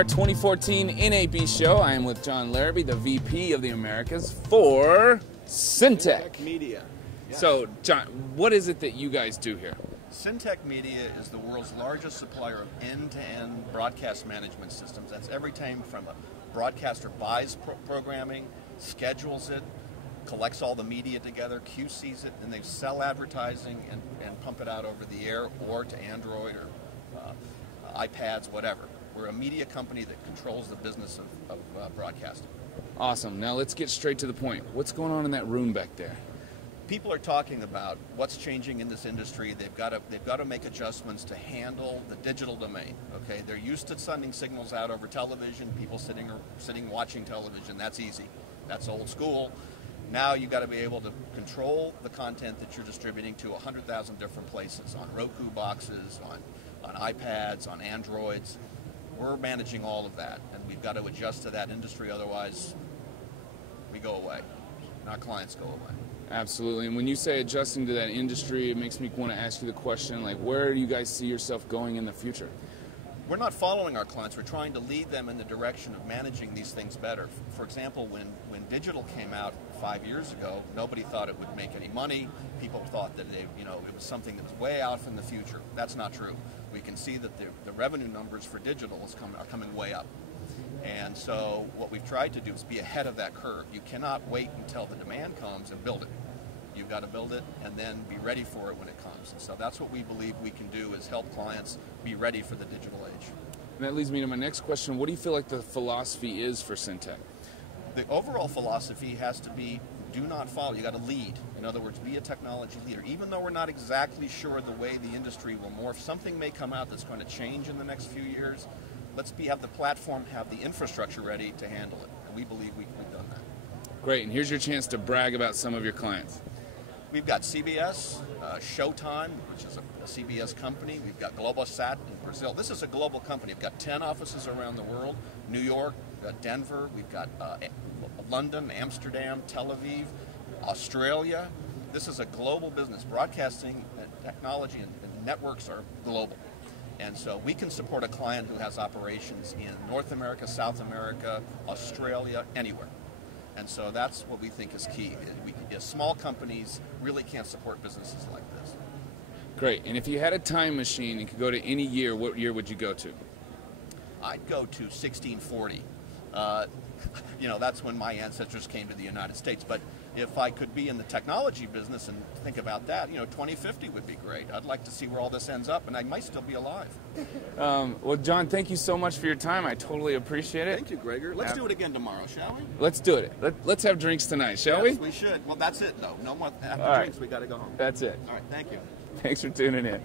our 2014 NAB show. I am with John Larrabee, the VP of the Americas for Sintec Media. Yeah. So, John, what is it that you guys do here? Sintec Media is the world's largest supplier of end-to-end broadcast management systems. That's everything from a broadcaster buys programming, schedules it, collects all the media together, QCs it, and they sell advertising and pump it out over the air or to Android or iPads, whatever. We're a media company that controls the business of broadcasting. Awesome. Now let's get straight to the point. What's going on in that room back there? People are talking about what's changing in this industry. They've got to make adjustments to handle the digital domain. Okay, they're used to sending signals out over television. People sitting watching television. That's easy. That's old school. Now you've got to be able to control the content that you're distributing to 100,000 different places, on Roku boxes, on iPads, on Androids. We're managing all of that, and we've got to adjust to that industry. Otherwise, we go away. Our clients go away. Absolutely. And when you say adjusting to that industry, it makes me want to ask you the question, like, where do you guys see yourself going in the future? We're not following our clients. We're trying to lead them in the direction of managing these things better. For example, when digital came out 5 years ago, nobody thought it would make any money. People thought that it was something that was way out in the future. That's not true. We can see that the revenue numbers for digital are coming way up. And so what we've tried to do is be ahead of that curve. You cannot wait until the demand comes and build it. You've got to build it and then be ready for it when it comes. And so that's what we believe we can do, is help clients be ready for the digital age. And that leads me to my next question. What do you feel like the philosophy is for Sintec? The overall philosophy has to be, do not follow. You got to lead. In other words, be a technology leader. Even though we're not exactly sure the way the industry will morph, something may come out that's going to change in the next few years. Let's have the platform, have the infrastructure ready to handle it. And we believe we've done that. Great. And here's your chance to brag about some of your clients. We've got CBS, Showtime, which is a CBS company. We've got Globosat in Brazil. This is a global company. We've got 10 offices around the world. New York, Denver. We've got London, Amsterdam, Tel Aviv, Australia. This is a global business. Broadcasting and technology and networks are global. And so we can support a client who has operations in North America, South America, Australia, anywhere. And so that's what we think is key. Small companies really can't support businesses like this. Great. And if you had a time machine and could go to any year, what year would you go to? I'd go to 1640. That's when my ancestors came to the United States. But if I could be in the technology business and think about that, 2050 would be great. I'd like to see where all this ends up, and I might still be alive. Well, John, thank you so much for your time. I totally appreciate it. Thank you, Gregor. Let's do it again tomorrow, shall we? Let's do it. Let's have drinks tonight, shall we? Yes, we should. Well, that's it, though. No more after all drinks. right. We got to go home. That's it. All right. Thank you. Thanks for tuning in.